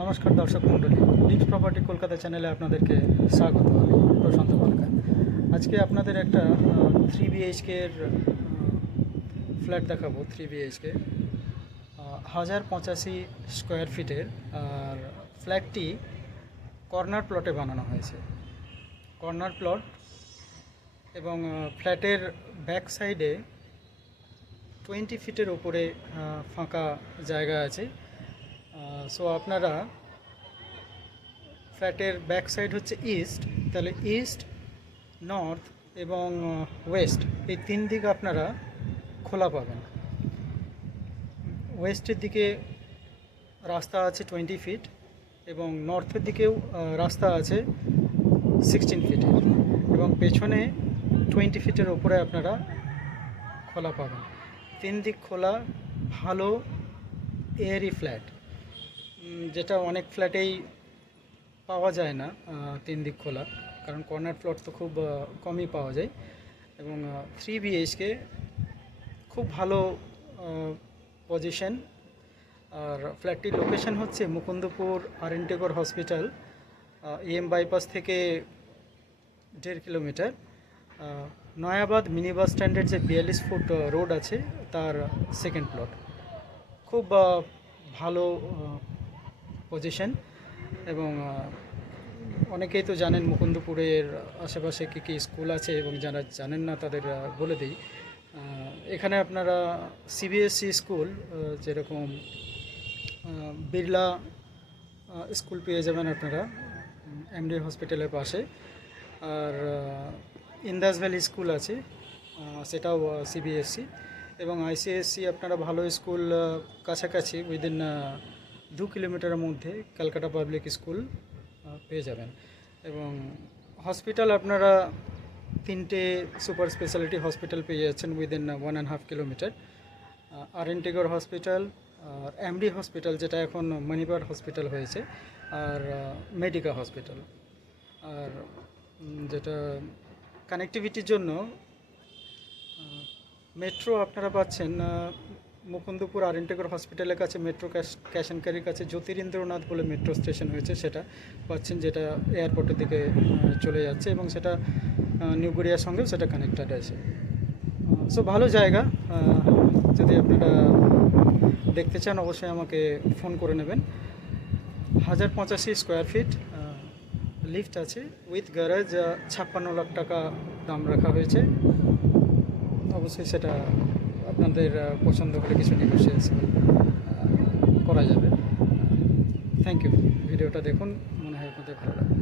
নমস্কার দর্শক মণ্ডলী, লিডস প্রপার্টি কলকাতা চ্যানেলে আপনাদেরকে স্বাগত। আমি প্রশান্ত কলকাতা। আজকে আপনাদের একটা 3 BHK এর ফ্ল্যাট দেখাবো। 3 BHK 1085 স্কোয়ার ফিটের, আর ফ্ল্যাটটি কর্নার প্লটে বানানো হয়েছে। কর্নার প্লট এবং ফ্ল্যাটের ব্যাক সাইডে 20 ফিটের ওপরে ফাঁকা জায়গা আছে। সো আপনারা ফ্ল্যাটের ব্যাক সাইড হচ্ছে ইস্ট, তাহলে ইস্ট, নর্থ এবং ওয়েস্ট এই তিন দিক আপনারা খোলা পাবেন। ওয়েস্টের দিকে রাস্তা আছে 20 ফিট এবং নর্থের দিকেও রাস্তা আছে 16 ফিটের, এবং পেছনে 20 ফিটের ওপরে আপনারা খোলা পাবেন। তিন দিক খোলা, ভালো এয়ারি ফ্ল্যাট, যেটা অনেক ফ্ল্যাটেই পাওয়া যায় না। তিন দিক খোলা, কারণ কর্নার প্লট তো খুব কমই পাওয়া যায়। এবং 3 BHK খুব ভালো পজিশন। আর ফ্ল্যাটটির লোকেশন হচ্ছে মুকুন্দপুর আরএনটেকর হসপিটাল, EM বাইপাস থেকে 1.5 কিলোমিটার। নয়াবাদ মিনি বাস স্ট্যান্ডের যে 42 ফুট রোড আছে তার সেকেন্ড প্লট। খুব ভালো পজিশন। এবং অনেকেই তো জানেন মুকুন্দপুরের আশেপাশে কী কী স্কুল আছে, এবং যারা জানেন না তাদের বলে দিই। এখানে আপনারা CBSE স্কুল, যেরকম বিড়লা স্কুল পেয়ে যাবেন আপনারা MD হসপিটালের পাশে। আর ইন্দাস ভ্যালি স্কুল আছে, সেটাও CBSE। এবং ICSE আপনারা ভালো স্কুল কাছাকাছি উইদিন 2 কিলোমিটারের মধ্যে ক্যালকাটা পাবলিক স্কুল পেয়ে যাবেন। এবং হসপিটাল আপনারা 3টে সুপার স্পেশালিটি হসপিটাল পেয়ে যাচ্ছেন উইদিন 1.5 কিলোমিটার। আরএনটেকর হসপিটাল, আর MD হসপিটাল যেটা এখন মণিপাল হসপিটাল হয়েছে, আর মেডিকা হসপিটাল। আর যেটা কানেক্টিভিটির জন্য মেট্রো আপনারা পাচ্ছেন মুকুন্দপুর আরএনটেকর হসপিটালের কাছে মেট্রো ক্যাশ অ্যান্ড ক্যারির কাছে জ্যোতিরিন্দ্রনাথ বলে মেট্রো স্টেশন হয়েছে, সেটা পাচ্ছেন, যেটা এয়ারপোর্টের দিকে চলে যাচ্ছে, এবং সেটা নিউ গড়িয়ার সঙ্গেও সেটা কানেক্টেড আছে। সো ভালো জায়গা। যদি আপনারা দেখতে চান অবশ্যই আমাকে ফোন করে নেবেন। 1085 স্কোয়ার ফিট, লিফট আছে, উইথ গ্যারেজ। 56 লাখ টাকা দাম রাখা হয়েছে। অবশ্যই সেটা আপনাদের পছন্দ হলে কিছু নেগোসিয়েশন করা যাবে। Thank you. ভিডিওটা দেখুন, মনে হয় আপনাদের ভালো লাগবে।